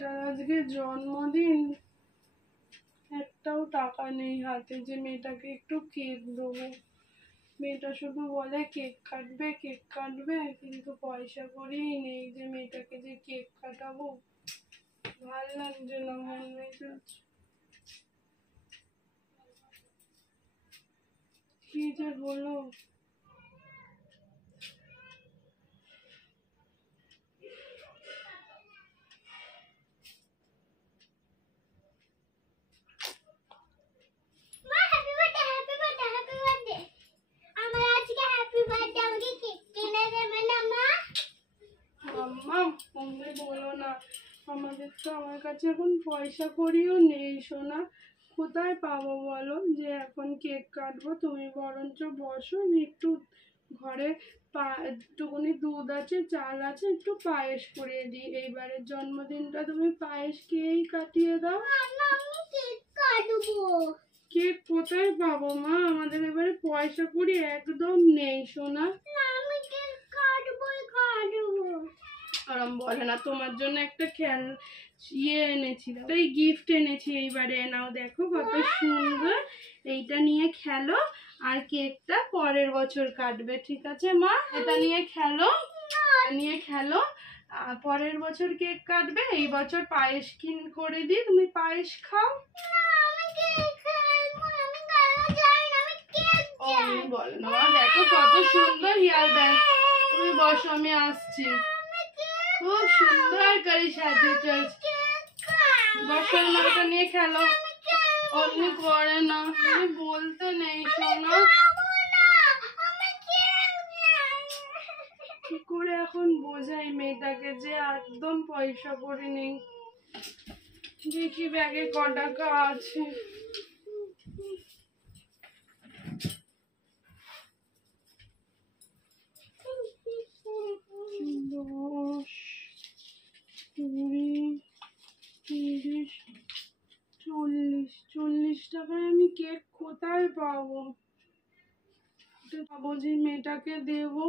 মেয়েটার আজকে জন্মদিন, একটাও টাকা নেই হাতে যে মেয়েটাকে একটু কেক দেবো। মেয়েটা শুধু বলে কেক কাটবে কেক কাটবে, কিন্তু পয়সা করেই নেই যে মেয়েটাকে যে কেক কাটাবো। ভাল লাগছে না, মন মেজাজ কি যে হলো। বলো না, আমাদের তো আমার কাছে এখন পয়সা কড়িও নেই সোনা, কোথায় পাবো বলো যে এখন কেক কাটবো। তুমি বরঞ্চ বসো, আমি একটু ঘরে একটুখানি দুধ আছে চাল আছে, একটু পায়েস করে দিই। এইবারের জন্মদিনটা তুমি পায়েস খেয়েই কাটিয়ে দাও। কেক কোথায় পাবো মা, আমাদের এবারে পয়সা কড়ি একদম নেই সোনা। আরাম বলে না, তোমার জন্য একটা এনেছিলাম, এই গিফট এনেছি এইবারে, নাও দেখো কত সুন্দর। এইটা নিয়ে খেলো, আর কেকটা পরের বছর কাটবে, ঠিক আছে মা? এটা নিয়ে খেলো, পরের বছর কেক কাটবে। এই বছর পায়েস করে দিই, তুমি পায়েস খাও। বলো না, দেখো কত সুন্দর হেয়ার ব্যান্ড। তুমি বসো, আমি আসছি। খুব সুন্দর করে সাজিয়েছে। বসো, ওটা নিয়ে খেলো। অমনি করে না, বলতে নেই শোনো। কি করে এখন বোঝাই মেয়েটাকে যে একদম পয়সা করে নেই। দেখি ব্যাগে ক টাকা আছে। 10, 20, 30, 40 টাকায় আমি কেক কোথায় পাবো? পাবো যে মেয়েটাকে দেবো।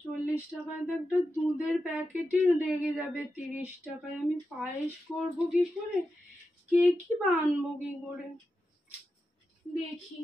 40 টাকায় তো একটা দুধের প্যাকেটই লেগে যাবে। 30 টাকায় আমি পায়েস করবো কি করে, কেকই বা আনবো কি করে? দেখি।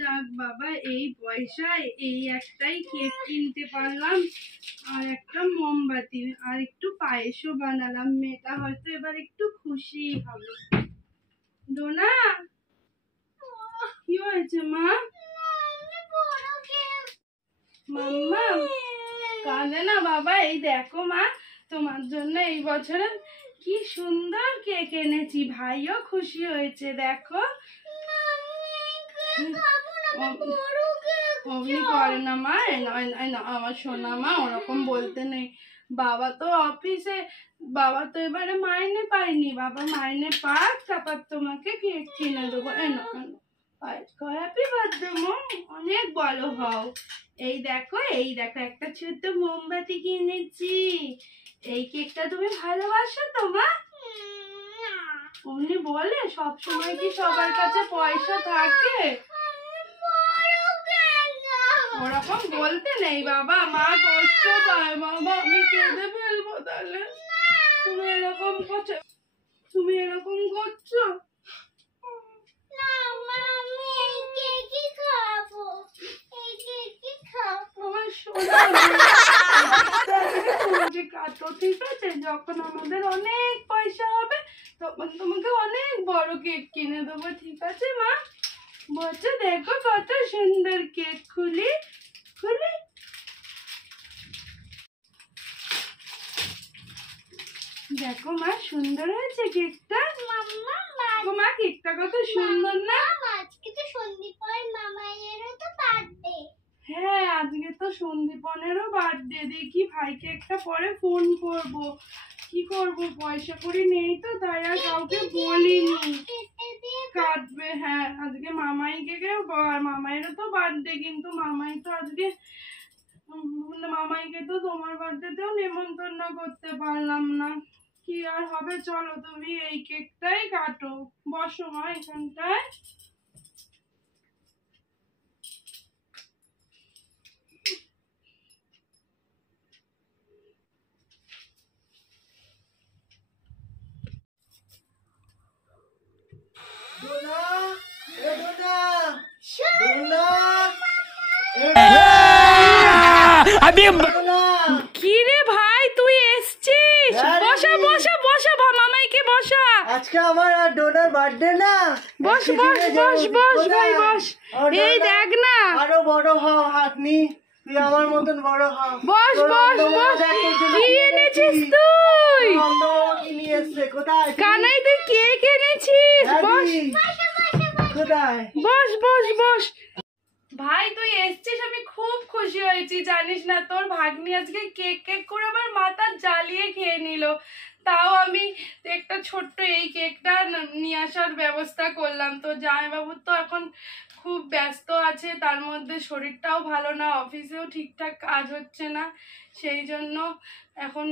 যাক বাবা, এই পয়সায় এই একটাই কেক কিনতে পারলাম, আর একটা মোমবাতি, আর একটু পায়েসও বানালাম। মেয়েটা হয়তো এবার একটু খুশি হবে। ডোনা, কি হয়েছে মা? মাম্মা কাঁদে না বাবা। এই দেখো মা, তোমার জন্য এই বছরে কি সুন্দর কেক এনেছি, ভাইও খুশি হয়েছে। দেখো, অমনি করে না মা, আমার সোনা মা, ওরকম বলতে নেই। বাবা তো অফিসে, বাবা তো এবারে মাইনে পাইনি। বাবা মাইনে পাক, তারপর তোমাকে কেক কিনে দেবো। হ্যাপি বার্থডে মম, অনেক বড় হও। এই দেখো একটা ছোট্ট মোমবাতি কিনেছি। এই কেকটা তুমি ভালোবাসো তো মা? অমনি বলে, সবসময় কি সবার কাছে পয়সা থাকে? ওরকম বলতে নেই বাবা, মা কষ্ট পায় বাবা, আমি কেঁদে ফেলবো তাহলে। তুমি এরকম করছো। কাটো, ঠিক আছে? যখন আমাদের অনেক পয়সা হবে তখন তোমাকে অনেক বড় কেক কিনে দেবো, ঠিক আছে মা? বলছো দেখো কত সুন্দর কেক। খুলি। দেখো মা, সুন্দর হয়েছে কেকটা। মা কেকটা কত সুন্দর না? আজকে তো সন্ধ্যে পর মামাইয়েরও তো বার্থডে। হ্যাঁ আজকে তো সন্দীপনেরও বার্থডে, দেখি ভাইকে একটা পরে ফোন করব। কি করব, পয়সা কড়ি নেই তো, তাই আর কাউকে বলিনি। কাটবে, হ্যাঁ আজকে মামাইকে মামাইরও তো বার্থডে, কিন্তু মামাই তো আজকে মামাইকে তো তোমার বার্থডেতেও নেমন্তন্ন করতে পারলাম না। কি আর হবে, চলো তুমি এই কেকটাই কাটো। বসো মা এখানটায়। কি রে ভাই, তুই এসছিস? বসা বসা বসা, মামাইকে বসা। আজকে আমার আর ডোনার বার্থডে না। বস বস বস বস ভাই বস। এই দেখ না, আরো বড় হও হাতনি, তুই আমার মতন বড় হ। বস বস বস। কি এনেছিস তুই? কি নিয়ে এসছে? কোথায় কানাই তুই কেক এনেছিস? বস কোথায়? বস বস বস। ভাই তুই এসছিস, আমি খুব খুশি হয়েছি। জানিস না, তোর ভাগ্নি আজকে কেক কেক করে আমার মাথা জ্বালিয়ে খেয়ে নিল। তাও আমি একটা ছোট্ট এই কেকটা নিয়ে আসার ব্যবস্থা করলাম। তো জামাইবাবুর তো এখন খুব ব্যস্ত আছে, তার মধ্যে শরীরটাও ভালো না, অফিসেও ঠিকঠাক কাজ হচ্ছে না। সেই জন্য এখন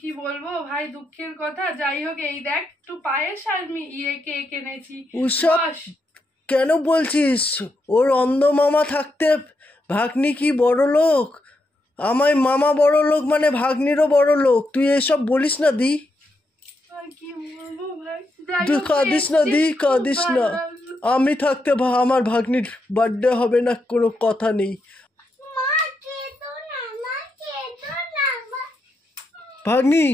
কি বলবো ভাই, দুঃখের কথা। যাই হোক, এই দেখ একটু পায়েস আর কেক এনেছি। বস। কেন বলছিস? ওর অন্ধ মামা থাকতে ভাগ্নি কি বড় লোক? আমার মামা বড় লোক মানে ভাগ্নিরও বড় লোক। তুই এসব বলিস না দি। আর কি বলবো ভাই, যাই তুই হোক, কাঁদিস না দি, এসছিস, খুব কাঁদিস না। ভালো লাগলো। আমি থাকতে আমার ভাগ্নির বার্থডে হবে না, কোনো কথা নেই। ভাগ্নি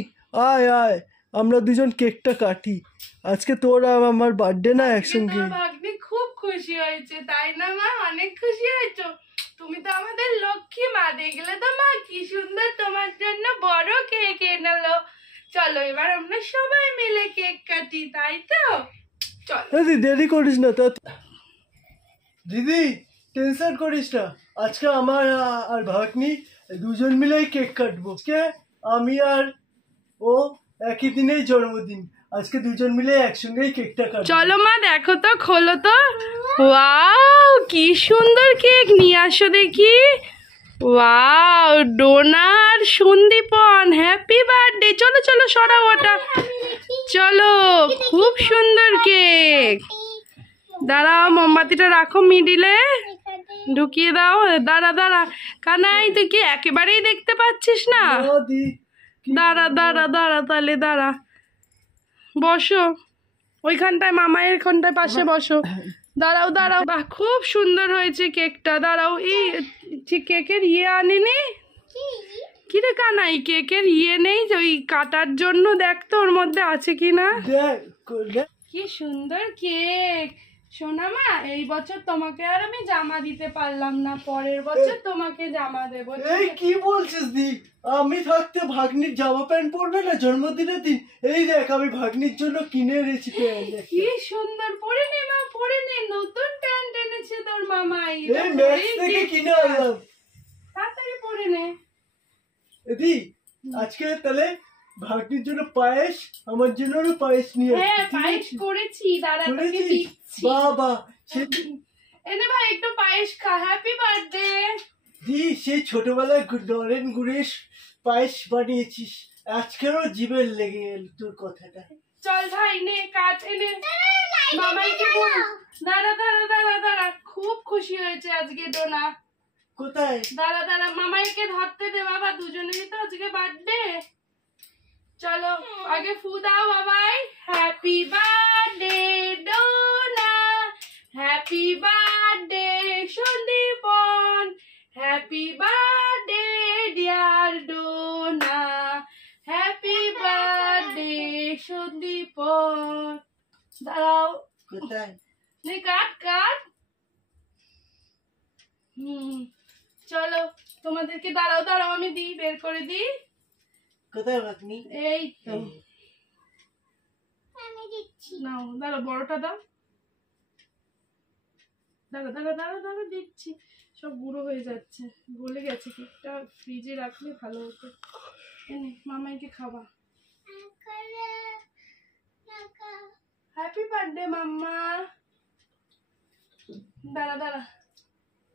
আয় আয়, আমরা দুজন কেকটা কাটি। আজকে তোর আর আমার বার্থডে না একসঙ্গে। তোমার ভাগ্নি খুব খুশি হয়েছে, তাই না মা? অনেক খুশি হয়েছো। তুমি তো আমাদের লক্ষ্মী মা। দেখলে তো মা কি সুন্দর তোমার জন্য বড় কেক এনালো। চলো এবার আমরা সবাই মিলে কেক কাটি, তাই তো? চলো। দিদি দেরি করিস না তা। দিদি টেনশন করিস না, আজকে আমার আর ভাগ্নি দুজন মিলেই কেক কাটবো। আজকে আমি আর ও একই দিনেই জন্মদিন, আজকে দুজন মিলে একসঙ্গেই কেকটা কাটবো। চলো মা, দেখো তো, খোলো তো। ওয়াও, কি সুন্দর কেক, নিয়ে আসো দেখি। ওয়াও, ডোনার সন্দীপন, হ্যাপি বার্থডে। চলো চলো সরাও ওটা। চলো, খুব সুন্দর কেক। দাঁড়াও, মোমবাতিটা রাখো মিডিলে, ঢুকিয়ে দাও। দাঁড়া দাঁড়া, কানাই তুই কি একেবারেই দেখতে পাচ্ছিস না? দি দাঁড়া দাঁড়া দাঁড়া, তাহলে দাঁড়া, বসো ওইখানটায়, মামায়ের খানটায় পাশে বসো। দাঁড়াও দাঁড়াও, বাহ খুব সুন্দর হয়েছে কেকটা। দাঁড়াও, এই কেকের আনেনি। কি রে কানাই, কেকের নেই ওই কাটার জন্য, দেখ তো ওর মধ্যে আছে কিনা। কি সুন্দর কেক। সোনা মা, এই বছর তোমাকে আর আমি জামা দিতে পারলাম না, পরের বছর তোমাকে জামা দেবো। এই কি বলছিস দি? আমি থাকতে ভাগ্নির জামা প্যান্ট পরবে না জন্মদিনের দিন? এই দেখ আমি ভাগ্নির জন্য কিনে এনেছি প্যান্ট। কি সুন্দর, পরে নে মা, পরে নে। নতুন প্যান্ট এনেছে তোর মামাই। এই ম্যাক্স থেকে কিনে আনলাম। তাড়াতাড়ি পরে নে। দি আজকে তাহলে ভাগ্নির জন্য পায়েস, আমার জন্য পায়েস নিয়ে হ্যাঁ আসছি। পায়েস করেছি, দাঁড়া তোকে করেছিস? দিচ্ছি। বাবা এনে ভাই একটু পায়েস খা, হ্যাপি বার্থডে। দি সেই ছোটবেলায় নরেন গুড়ের পায়েস বানিয়েছিস, আজকেরও জীবের লেগে গেল তোর কথাটা। চল ভাই নে, কাট এনে মামাইকে বল। দাঁড়া দাঁড়া দাঁড়া দাঁড়া, খুব খুশি হয়েছে আজকে ডোনা। কোথায়? দাঁড়া দাঁড়া, মামাইকে ধরতে দে বাবা, দুজনেরই তো আজকে বার্থডে। চলো আগে ফু দাও বাবাই। Happy birthday Dona, happy birthday Sandipan, happy birthday dear Dona, happy birthday Sandipan. দাঁড়াও, কোথায়? নে কাট কাট। চলো তোমাদেরকে, দাঁড়াও দাঁড়াও, আমি দিই, বের করে দিই। কোথায় ভাগ্নি? এই তো নাও, দাঁড়া বড়টা দাও। দাঁড়া দাঁড়া দাঁড়া দাঁড়া, দিচ্ছি। সব গুঁড়ো হয়ে যাচ্ছে, গলে গেছে। কেকটা ফ্রিজে রাখলে ভালো হতো। এনে মামাইকে খাওয়া। Happy birthday mamma. দাঁড়া দাঁড়া,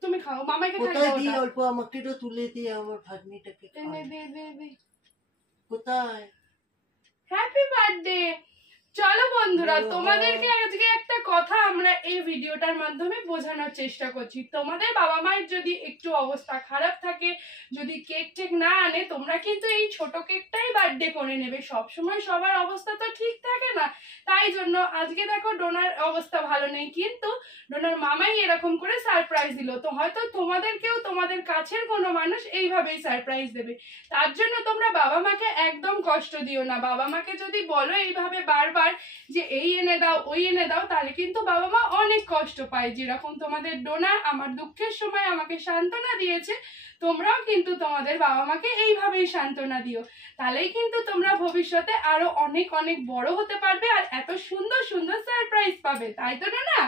তুমি খাও, মামাইকে কোথায় দিই? খাও। অল্প আমাকে তো তুলে দিয়ে আমার ভাগ্নিটাকে এনে দে দে দে। কোথায়? Happy birthday. চলো বন্ধুরা, তোমাদেরকে আজকে একটা কথা আমরা এই ভিডিওটার মাধ্যমে বোঝানোর চেষ্টা করছি। তোমাদের বাবা মায়ের যদি একটু অবস্থা খারাপ থাকে, যদি কেক টেক না আনে, তোমরা কিন্তু এই ছোট কেকটাই বার্থডে করে নেবে। সবসময় সবার অবস্থা তো ঠিক থাকে না, তাই জন্য আজকে দেখো ডোনার অবস্থা ভালো নেই, কিন্তু ডোনার মামাই এরকম করে সারপ্রাইজ দিল। তো হয়তো তোমাদেরকেও তোমাদের কাছের কোনো মানুষ এইভাবেই সারপ্রাইজ দেবে। তার জন্য তোমরা বাবা মাকে একদম কষ্ট দিও না। বাবা মাকে যদি বলো এইভাবে বারবার যে এই এনে দাও ওই এনে দাও, তাহলে কিন্তু বাবা মা অনেক কষ্ট পায়। যেরকম তোমাদের ডোনা আমার দুঃখের সময় আমাকে সান্ত্বনা দিয়েছে, তোমরাও কিন্তু তোমাদের বাবা মাকে এইভাবেই সান্ত্বনা দিও। তাহলেই কিন্তু তোমরা ভবিষ্যতে আরো অনেক অনেক বড় হতে পারবে আর এত সুন্দর সুন্দর সারপ্রাইজ পাবে। তাই তো না?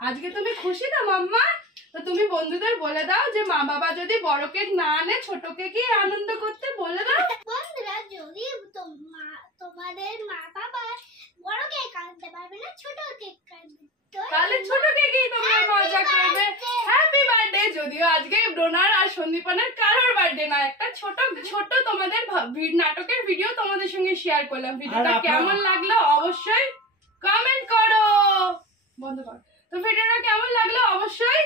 আজকে তুমি খুশি না মাম্মা? তো তুমি বন্ধুদের বলে দাও যে মা বাবা যদি বড় কেক না আনে, ছোট কেকই আনন্দ করতে বলে দাও। বন্ধুরা, যদি তোমাদের মা বাবা বড় কেক আনতে পারবে না, ছোট কেক আনবে, তাহলে ছোট কেকই তোমরা মজা করবে। Happy birthday. যদিও আজকে ডোনার আর সন্দীপনের কারোর বার্থডে না, একটা ছোট ছোট তোমাদের নাটকের ভিডিও তোমাদের সঙ্গে শেয়ার করলাম। ভিডিওটা কেমন লাগলো অবশ্যই কমেন্ট করো। বন্ধ কর। তো ভিডিওটা কেমন লাগলো অবশ্যই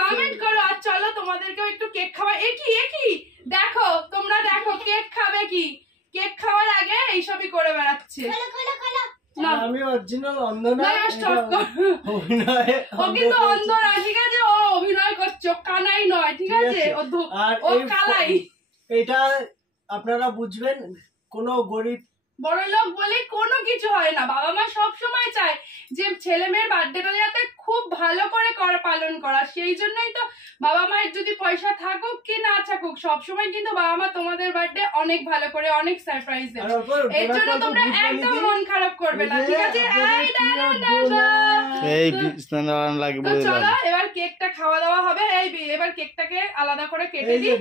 কমেন্ট করো। আর চলো তোমাদেরকেও একটু কেক খাওয়া। একই দেখো, তোমরা দেখো কেক খাবে কি, কেক খাওয়ার আগে এইসবই করে বেড়াচ্ছে। আমি অরিজিনাল অন্ধ না, না, stop কর। অভিনয়ে ও কিন্তু অন্ধ না, ঠিক আছে? ও অভিনয় করছে, ও কানাই নয়, ঠিক আছে? আর ও কালাই। এটা আপনারা বুঝবেন, কোনো গরিব বড় লোক বলে কোনো কিছু হয় না। বাবা মা সব সময় চায় যে ছেলে মেয়ের বার্থডেটা যাতে খুব ভালো করে পালন করা। সেই জন্যই তো বাবা মায়ের যদি পয়সা থাকুক কি না থাকুক, সবসময় কিন্তু বাবা মা তোমাদের বার্থডে অনেক ভালো করে অনেক সারপ্রাইজ দেবে। এর জন্য তোমরা একদম মন খারাপ করবে না, ঠিক আছে? এই বিছানা লাগবে। তো চলো এবার কেকটা খাওয়া দাওয়া হবে। এবার কেকটাকে আলাদা করে কেটে দিই।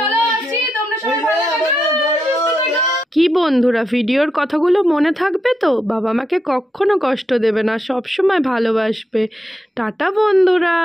চলো আসি, তোমরা সবাই ভালো থাকো, সুস্থ থাকো। কি বন্ধুরা, ভিডিওর কথাগুলো মনে থাকবে তো? বাবা মাকে কখনো কষ্ট দেবে না, সব সময় ভালোবাসবে। টাটা বন্ধুরা।